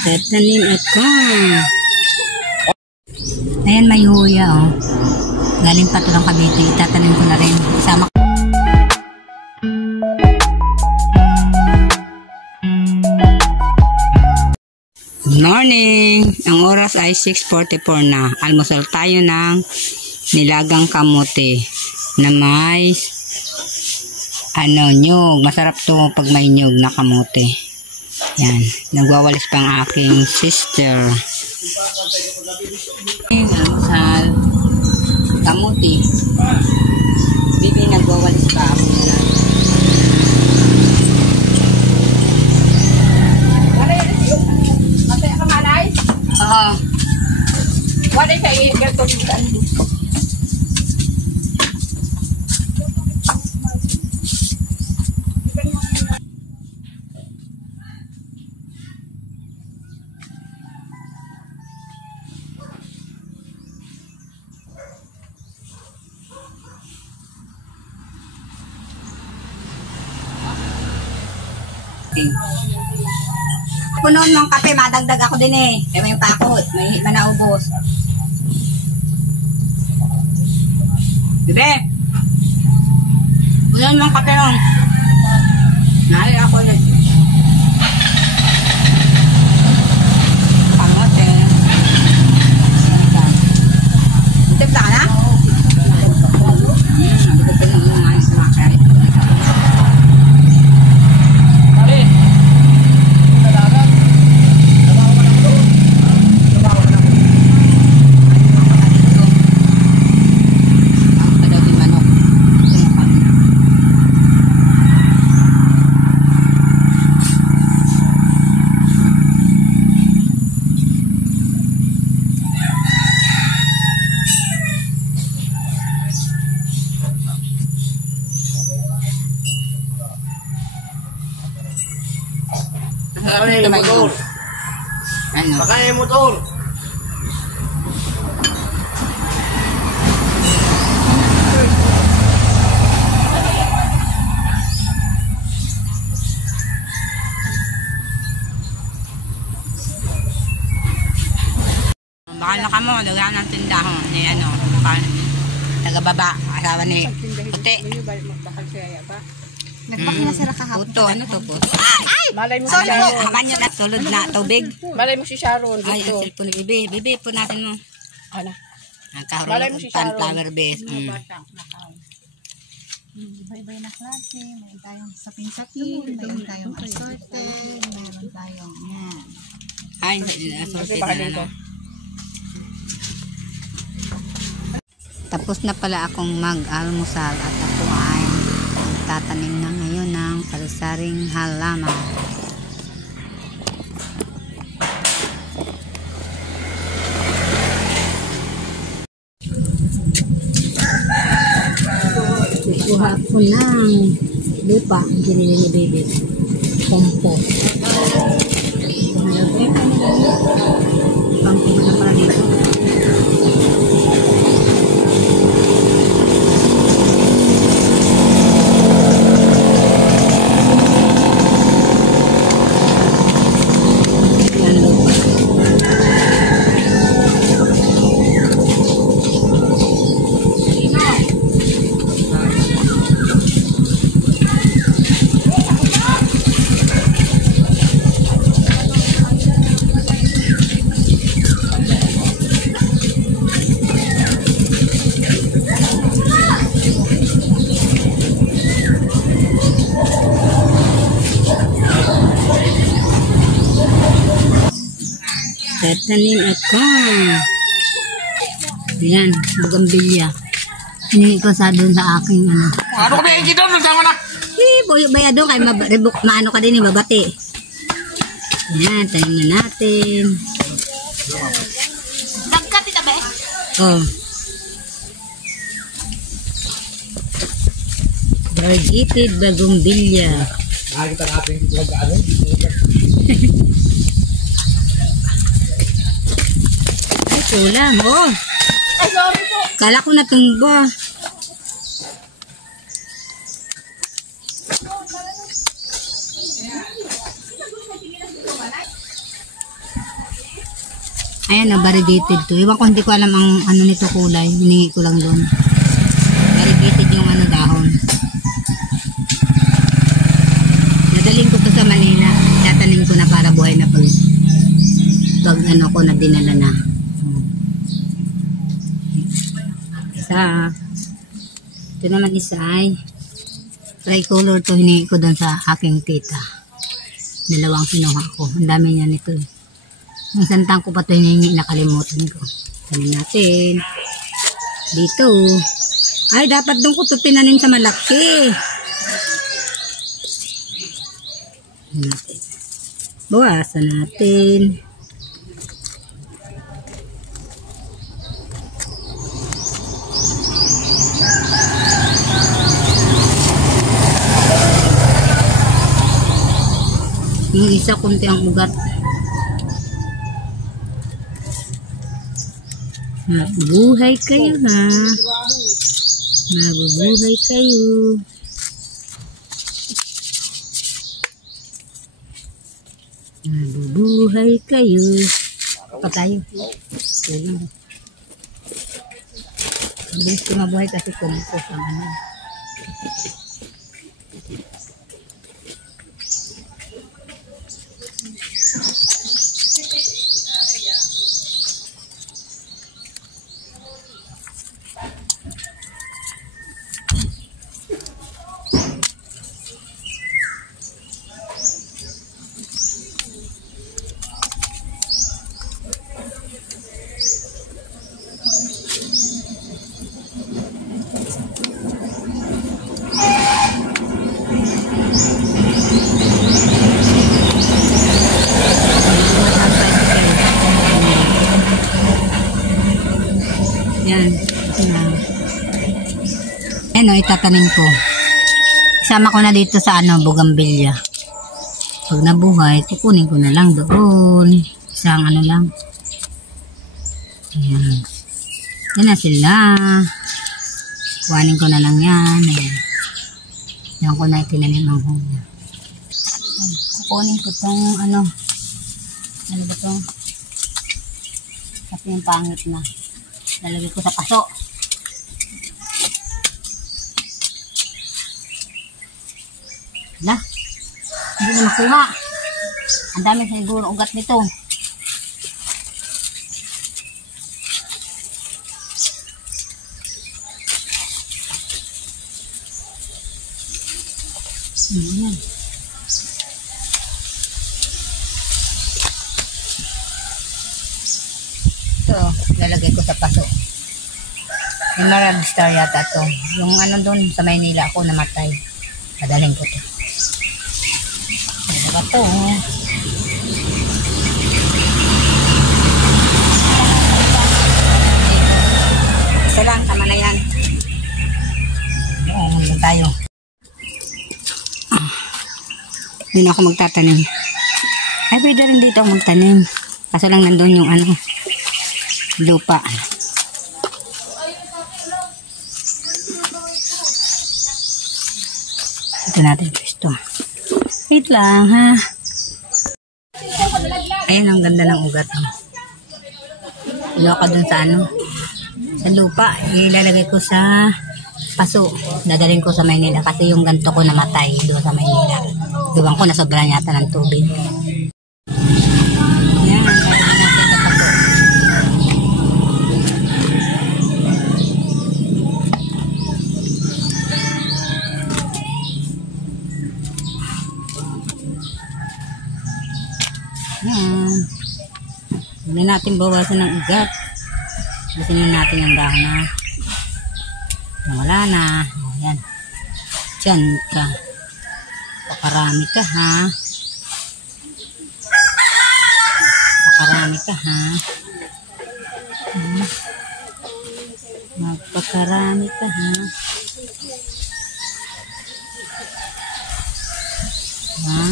Tatanim ako. Ayan, may huya, oh. Galing pa ito ng Cavite. Itatanim ko na rin. Isama ko. Good morning! Ang oras ay 6:44 na. Almusal tayo ng nilagang kamote na may nyug. Masarap to pag may nyug na kamote. Yan. Nagwawalis pa ang aking sister. Almusal kamote. Bibi nagwawalis pa ako. Wala sa ganito dito. Punon mong kape, madagdag ako din eh. Kaya may pakot, may iba na ubos. Bebe! Punon mong kape nung. Nari ako ulit. Pangote. Tipla ka na? Bukod lang yung mga sumakay. Pakaya yung motor. Ano? Pakaya yung motor. Baka na kamo, dagaan ng tindahan ni taga-baba, asawa ni Puti. Nagpakila sila kahapon. Puto, ano to po? Malay mo si Sharon. Hakan nyo na tulod na tubig. Malay mo si Sharon. Ay, ang cellphone ni Bibi. Bibi, po natin mo. Ano? Malay mo si Sharon. Sunflower base. Iba-iba na klase. Mayroon tayong sapin-sapin. Mayroon tayong assorted. Mayroon tayong yan. Ay, assorted na na. Tapos na pala akong mag-almusal at ako ay tatanim na ngayon ng sari-saring halaman. Kukuha ko ng lupa ang ginili ni Baby. Compost. Pangkuha na pala dito. Tatanim ako. Yan, bugambilya. Hiningi ko sa doon sa aking ano. Ano ka ba yung doon? Nagsama na. Boyo baya doon kay maano ka din babati. Yan, tanim na natin. Nagkati na ba eh? Oh. Bird-eated bugambilya. Nakikita natin yung pagkaano. Ay, kulang. Oh. Ay, sorry po. Kala ko natumba. Ayan na, variegated to. Iwan ko, hindi ko alam ang ano nito kulay. Hiningi ko lang doon. Variegated yung ano dahon. Nadaling ko to sa Manila. Tatanim ko na para buhay na pag ano ko na dinala na. Isa. Ito naman isa ay tricolor to. Hiningi ko doon sa aking tita. Dalawang kinuha ko. Ang dami niya nito eh. Yung santang ko pa ito hiningi, nakalimutan ko. Tanin natin. Dito. Ay, dapat doon ko ito tinanim sa malaki. Bawasan natin. Yung isa, kunti ang ugat. Mabubuhay kayo ha. Mabubuhay kayo. Mabubuhay kayo. Pa tayo. Mabilis ko mabuhay kasi kumpos ang ano. Yan. Ano, itatanim ko. Isama ko na dito sa ano, bugambilya. Pag nabuhay, kukunin ko na lang doon. Isang ano lang. Ayan. Yan na sila. Kuhanin ko na lang yan. Ayan. Yan ko na itinanim ang hula. Kukunin ko tong ano. Ano ba to? Kasi yung pangit na. Lalagay ko sa paso. Hala. Hindi na makuha. Ang dami siguro ugat nito. Ayan. Ito, lalagay ko sa paso. Yung Marab Star yata to. Yung ano doon sa Maynila ako namatay. Padaling ko to. Ano ba to? Isa lang, tama na yan. Ano tayo? Yun ako magtatanim. Ay, pwede rin dito ako magtanim. Kaso lang nandun yung ano, lupa. Ito natin ito. Wait lang ha. Ayan, ang ganda ng ugat. Ilo ka dun sa ano, sa lupa. Ilalagay ko sa paso. Dadaling ko sa Maynila kasi yung ganto ko namatay doon sa Maynila. Iwan ko na sobrang yata ng tubig. Yan, lalagyan natin sa paso. Yan. Huwag natin bawasan ng ugat. Bawasan natin yung dahon na. Wala na. Ayan. Diyan ka. Pakarami ka ha. Pakarami ka ha. Magpakarami ka ha. Ha?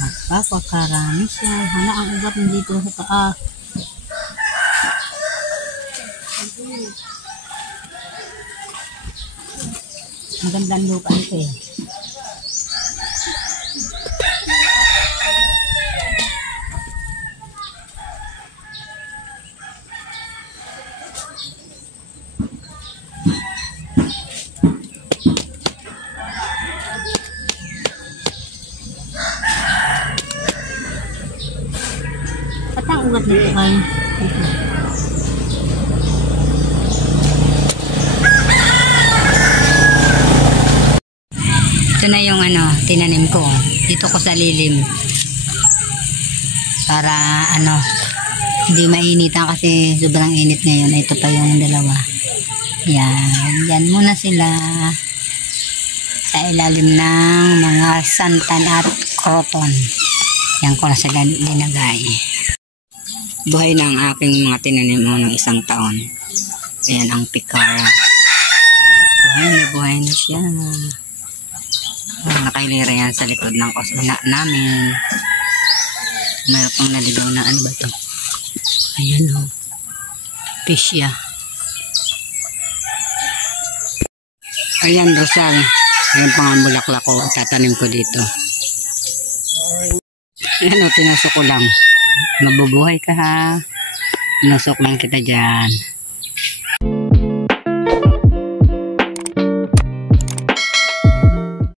Magpapakarami siya. Hala, ang ugat dito sa taas. Magandang lupa ito eh. ang ugat nito kay? Ito na yung ano, tinanim ko. Dito ko sa lilim. Para ano, hindi mainitan kasi sobrang init ngayon. Ito pa yung dalawa. Yan. Yan muna sila. Sa ilalim ng mga santan at croton. Yan ko na sa linagay. Buhay na ang aking mga tinanim mo ng isang taon. Ayan ang pikara. Buhay na siya. Nakailira yan sa likod ng kusina namin. Mayroon pang naligaw na ano ba ito? Ayan o. Pisya. Ayan, Rosal. Ayan pang ang bulaklak ko. Tatanim ko dito. Ayan o, tinusok ko lang. Mabubuhay ka ha. Tinusok lang kita dyan.